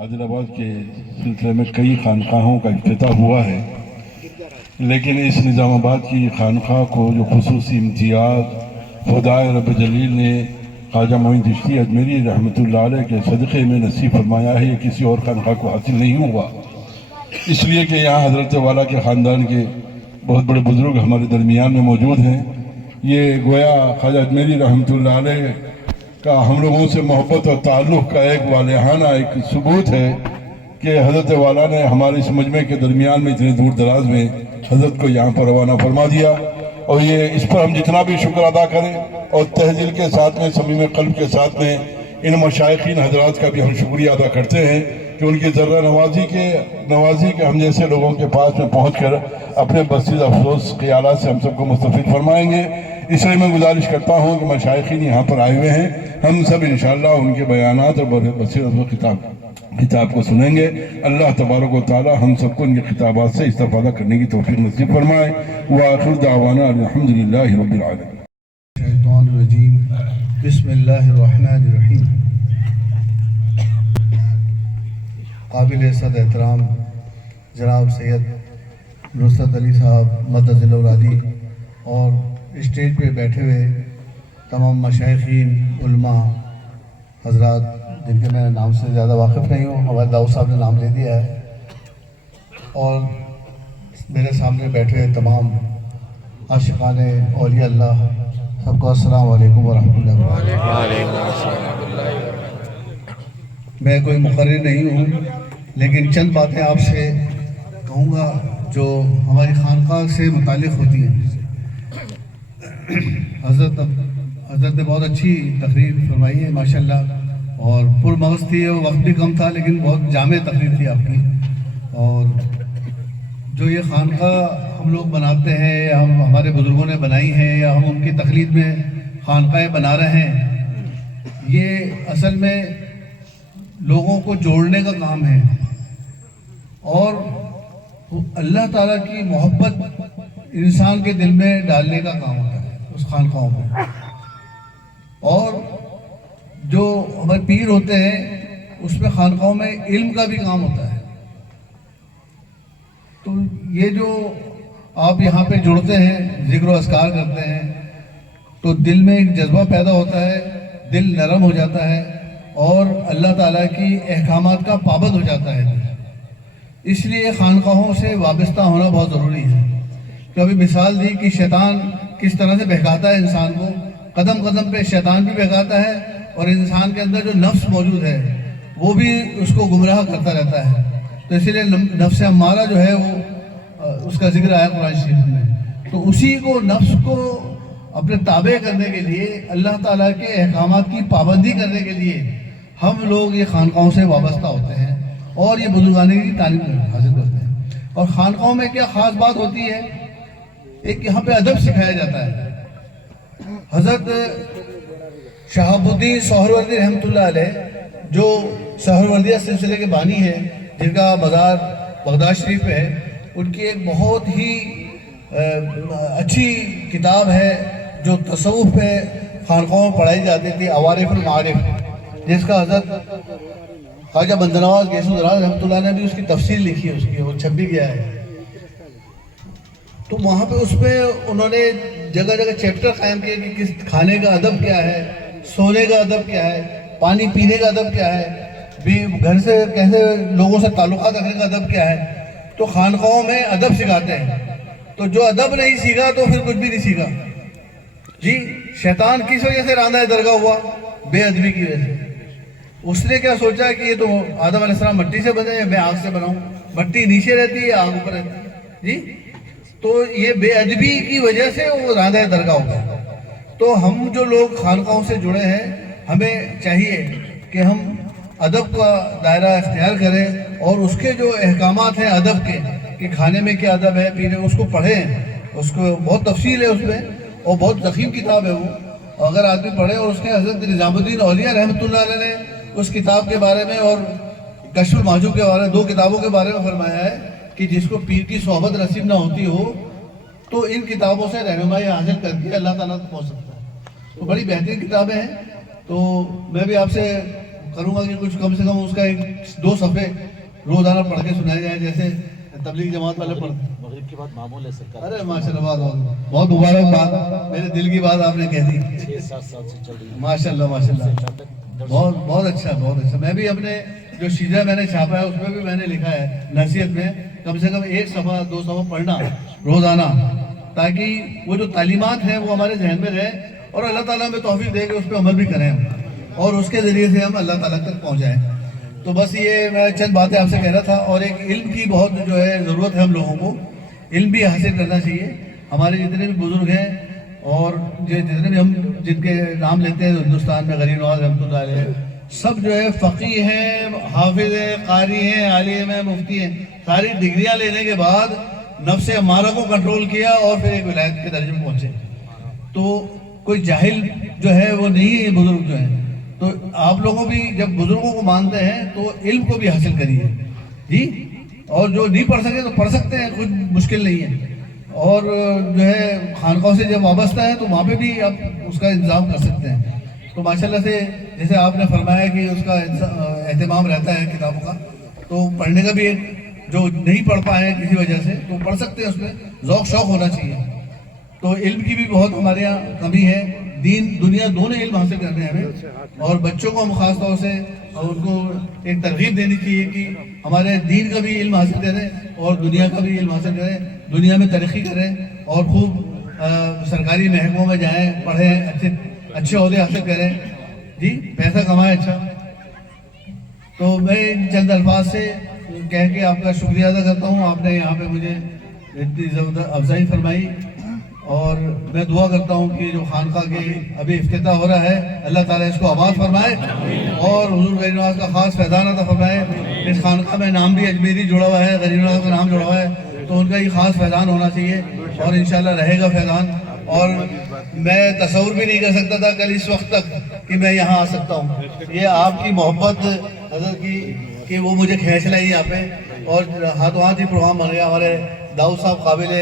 आदिलाबाद के सिलसिले में कई खानकाहों का इफ्तिताह हुआ है, लेकिन इस निज़ामाबाद की खानकाह को जो खुसूसी इम्तियाज़ खुदाए रब जलील ने ख्वाजा मोइन चिश्ती अजमेरी रहमतुल्लाह अलैह के सदक़े में नसीब फरमाया है, ये किसी और खानकाह को हासिल नहीं हुआ। इसलिए कि यहाँ हज़रत वाला के ख़ानदान के बहुत बड़े बुज़ुर्ग हमारे दरमियान में मौजूद हैं। ये गोया ख्वाजा अजमेरी रहमतुल्लाह अलैह का हम लोगों से मोहब्बत और ताल्लुक़ का एक वालिहाना एक सबूत है कि हज़रत वाला ने हमारे इस मजमे के दरमियान में इतने दूर दराज में हज़रत को यहाँ पर रवाना फरमा दिया। और ये इस पर हम जितना भी शुक्र अदा करें और तहजील के साथ में समीम क़ल्ब के साथ में इन मशाइखीन हज़रात का भी हम शुक्रिया अदा करते हैं कि उनकी ज़र्रा नवाजी के हम जैसे लोगों के पास में पहुँच कर अपने बसीर अफसोस ख़यालात से हम सबको मुस्तफ़ीद फरमाएँगे। इसलिए मैं गुजारिश करता हूँ कि मशाइखीन यहाँ पर आए हुए हैं, हम सब इंशाअल्लाह उनके बयानात और बसीर किताब को सुनेंगे। अल्लाह तबारक व तआला हम सबको इनके खिताबात से इस्तिफ़ादा करने की तौफ़ीक़ नसीब फरमाए। व आखिर दावाना अल्हम्दुलिल्लाहि रब्बिल आलमीन। शैतानिर रजीम, बिस्मिल्लाहिर रहमानिर रहीम। काबिल इज़्ज़त एहतराम जनाब सैयद नुसरत अली साहब मदज़िल औलादी और स्टेज पे बैठे हुए तमाम मशाइखीन उलमा हज़रात जिनके मैं नाम से ज़्यादा वाकिफ़ नहीं हूँ, हमारे दाऊद साहब ने नाम ले दिया है, और मेरे सामने बैठे हुए तमाम आशिक़ाने औलिया अल्लाह, सबको अस्सलाम वालेकुम व रहमतुल्लाहि व बरकातुहू। मैं कोई मुक़र्रिर नहीं हूँ, लेकिन चंद बातें आपसे कहूँगा जो हमारी खानकाह से मुताल्लिक़ होती हैं। हज़रत ने बहुत अच्छी तकरीर फरमाई है माशाअल्लाह, और पुरमग़ज़ थी, वो वक्त भी कम था लेकिन बहुत जामे तकरीर थी आपकी। और जो ये खानकाह हम लोग बनाते हैं या हमारे बुज़ुर्गों ने बनाई है या हम उनकी तक़लीद में खानकाहें बना रहे हैं, ये असल में लोगों को जोड़ने का काम है और अल्लाह ताला की मोहब्बत इंसान के दिल में डालने का काम होता है उस खानकाहों में। और जो हमारे पीर होते हैं उसमें खानकाहों में इल्म का भी काम होता है। तो ये जो आप यहाँ पे जुड़ते हैं, जिक्र व अस्कार करते हैं, तो दिल में एक जज्बा पैदा होता है, दिल नरम हो जाता है और अल्लाह ताला की अहकामात का पाबंद हो जाता है। इसलिए खानकाहों से वाबस्ता होना बहुत ज़रूरी है। तो अभी मिसाल दी कि शैतान किस तरह से बहकाता है इंसान को, कदम कदम पे शैतान भी बहकाता है और इंसान के अंदर जो नफ्स मौजूद है वो भी उसको गुमराह करता रहता है। तो इसीलिए नफ्स अम्मारा जो है वो उसका जिक्र आया कुरान शरीफ में। तो उसी को नफ्स को अपने ताबे करने के लिए, अल्लाह ताला के अहकामात की पाबंदी करने के लिए हम लोग ये खानकाहों से वाबस्ता होते हैं और ये बुजुर्गानी की तालीम हासिल करते हैं। और खानकाहों में क्या ख़ास बात होती है, एक यहाँ पे अदब सिखाया जाता है। हज़रत शहाबुद्दीन सोहरवर्दी रहमतुल्लाह अलैह जो सोहरवर्दिया सिलसिले के बानी हैं, जिनका मज़ार बगदाद शरीफ है, उनकी एक बहुत ही अच्छी किताब है जो तसव्वुफ़ पे खानकाहों में पढ़ाई जाती थी, अवारिफ़ुल मारिफ़, जिसका हज़रत ख्वाजा बंदनवाज गैसुद्दौला रहमतुल्लाह ने भी उसकी तफसीर लिखी है, उसकी वो छप भी गया है। तो वहाँ पे उसमें उन्होंने जगह जगह चैप्टर कायम किए कि किस खाने का अदब क्या है, सोने का अदब क्या है, पानी पीने का अदब क्या है, भी घर से कैसे लोगों से ताल्लुकात रखने का अदब क्या है। तो खानकाहों में अदब सिखाते हैं। तो जो अदब नहीं सीखा तो फिर कुछ भी नहीं सीखा। जी, शैतान किस वजह से रांधा दरगाह हुआ? बेअदबी की वजह से। उसने क्या सोचा कि ये तो आदम अलैहिस्सलाम मट्टी से बने, मैं आग से बनाऊं। मट्टी नीचे रहती है, आग ऊपर रहती है। जी, तो ये बेअदबी की वजह से वो रांधा दरगाह हो गया। तो हम जो लोग खानकाहों से जुड़े हैं, हमें चाहिए कि हम अदब का दायरा इख्तियार करें और उसके जो अहकामात हैं अदब के, کہ کھانے میں کیا ادب ہے، پینے اس کو پڑھیں، اس کو بہت تفصیل ہے اس میں، اور بہت ضخیم کتاب ہے وہ، اگر آدمی پڑھے. اور اس کے حضرت نظام الدین اولیاء رحمۃ اللہ علیہ نے اس کتاب کے بارے میں اور کشف المحجوب کے بارے میں 2 کتابوں کے بارے میں فرمایا ہے کہ جس کو پیر کی صحبت نصیب نہ ہوتی ہو تو ان کتابوں سے رہنمائی حاصل کر کے اللہ تعالیٰ تک پہنچ سکتا ہے. تو بڑی بہترین کتابیں ہیں. تو میں بھی آپ سے کروں گا کہ کچھ کم سے کم اس کا 2 صفحے روزانہ پڑھ کے سنائے جائیں، جیسے تبلیغ جماعت والے پڑھتے ہیں. مغرب کی بات معمول ہے سرکار. ارے ماشاء اللہ، بہت بہت مبارکباد، میرے دل کی بات آپ نے کہہ دی. 6-7 سال سے چل رہی ہے. ماشاء اللہ ماشاء اللہ، بہت اچھا بہت اچھا. میں بھی اپنے جو شیزہ میں نے چھاپا ہے اس میں بھی میں نے لکھا ہے نصیحت میں کم سے کم 1 صفحہ 2 صفحہ پڑھنا روزانہ، تاکہ وہ جو تعلیمات ہیں وہ ہمارے ذہن میں رہے اور اللہ تعالیٰ ہمیں توفیق دے کہ اس پہ عمل بھی کریں ہم، اور اس کے ذریعے سے ہم اللہ تعالیٰ تک پہنچ جائیں. تو بس یہ میں چند باتیں آپ سے کہہ رہا تھا. اور ایک علم کی بہت جو ہے ضرورت ہے ہم لوگوں کو، علم بھی حاصل کرنا چاہیے. ہمارے جتنے بھی بزرگ ہیں اور جتنے بھی ہم جن کے نام لیتے ہیں ہندوستان میں، غریب نواز رحمۃ اللہ علیہ، سب جو ہے فقیہ ہیں، حافظ ہیں، قاری ہیں، عالم ہیں، مفتی ہیں. ساری ڈگریاں لینے کے بعد نفس امارہ کو کنٹرول کیا اور پھر ایک ولایت کے درجے میں پہنچے. تو کوئی جاہل جو ہے وہ نہیں ہے بزرگ جو ہیں. تو آپ لوگوں بھی جب بزرگوں کو مانتے ہیں تو علم کو بھی حاصل کریے جی. اور جو نہیں پڑھ سکے تو پڑھ سکتے ہیں، کچھ مشکل نہیں ہے. اور جو ہے خانقاہوں سے جب وابستہ ہے تو وہاں پہ بھی آپ اس کا انتظام کر سکتے ہیں. تو ماشاءاللہ سے جیسے آپ نے فرمایا کہ اس کا اہتمام رہتا ہے کتابوں کا، تو پڑھنے کا بھی ایک جو نہیں پڑھ پائے کسی وجہ سے تو پڑھ سکتے ہیں. اس میں ذوق شوق ہونا چاہیے. تو علم کی بھی بہت ہمارے یہاں کمی ہے. دین دنیا دونوں علم حاصل کرنے ہیں ہمیں، اور بچوں کو ہم خاص طور سے ان کو ایک ترغیب دینی چاہیے کہ ہمارے دین کا بھی علم حاصل کریں اور دنیا کا بھی علم حاصل کریں، دنیا میں ترقی کریں اور خوب سرکاری محکموں میں جائیں، پڑھیں، اچھے عہدے حاصل کریں جی، پیسہ کمائیں اچھا. تو میں ان چند الفاظ سے کہہ کے آپ کا شکریہ ادا کرتا ہوں. آپ نے یہاں پہ مجھے اتنی زبردست افزائی فرمائی، اور میں دعا کرتا ہوں کہ جو خانقاہ کے ابھی افتتاح ہو رہا ہے اللہ تعالیٰ اس کو آباد فرمائے اور حضور غریب نواز کا خاص فیضان عطا فرمائے. اس خانقاہ میں نام بھی اجمیری جڑا ہوا ہے، غریب نواز کا نام جڑا ہوا ہے، تو ان کا یہ خاص فیضان ہونا چاہیے اور انشاءاللہ رہے گا فیضان. اور میں تصور بھی نہیں کر سکتا تھا کل اس وقت تک کہ میں یہاں آ سکتا ہوں. یہ آپ کی محبت حضرت کی کہ وہ مجھے کھینچ لائی یہاں پہ، اور ہاتھوں ہاتھ ہی پروگرام بن گیا. ہمارے داؤد صاحب قابل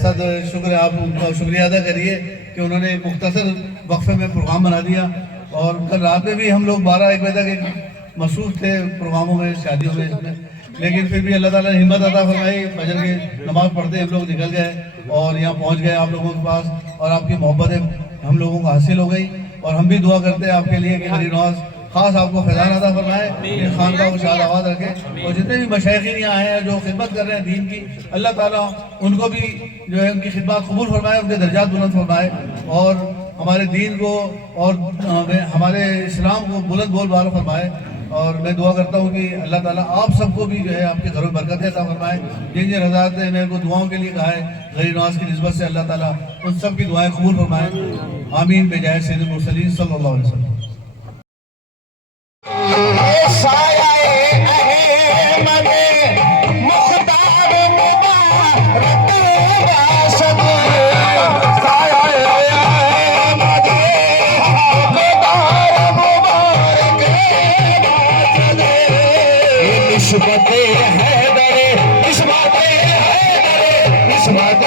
صدر شکر ہے، آپ ان کا شکریہ ادا کریے کہ انہوں نے ایک مختصر وقفے میں پروگرام بنا دیا. اور کل رات میں بھی ہم لوگ 12-1 بجے تک مصروف تھے پروگراموں میں، شادیوں میں، اس میں، لیکن پھر بھی اللہ تعالیٰ نے ہمت عطا فرمائی. فجر کی نماز پڑھتے ہم لوگ نکل گئے اور یہاں پہنچ گئے آپ لوگوں کے پاس، اور آپ کی محبتیں ہم لوگوں کو حاصل ہو گئی. اور ہم بھی دعا کرتے ہیں آپ کے لیے کہ غریب نواز خاص آپ کو فیضان عطا فرمائے، کہ خانقاہ کو شاد آباد رکھے. اور جتنے بھی مشائخین یہاں ہیں جو خدمت کر رہے ہیں دین کی، اللہ تعالیٰ ان کو بھی جو ہے ان کی خدمات قبول فرمائے، ان کے درجات بلند فرمائے، اور ہمارے دین کو اور ہمارے اسلام کو بلند بول بالا فرمائے. اور میں دعا کرتا ہوں کہ اللہ تعالیٰ آپ سب کو بھی جو ہے آپ کے گھروں میں برکت عطا فرمائے. جن جن حضرات نے میرے کو دعاؤں کے لیے کہا ہے غریب نواز کی نسبت سے، اللہ تعالیٰ ان سب کی دعائیں قبول فرمائے. آمین بجائے سید المرسلین صلی اللہ علیہ وسلم. نسبت حیدر، نسبت حیدر، نسبت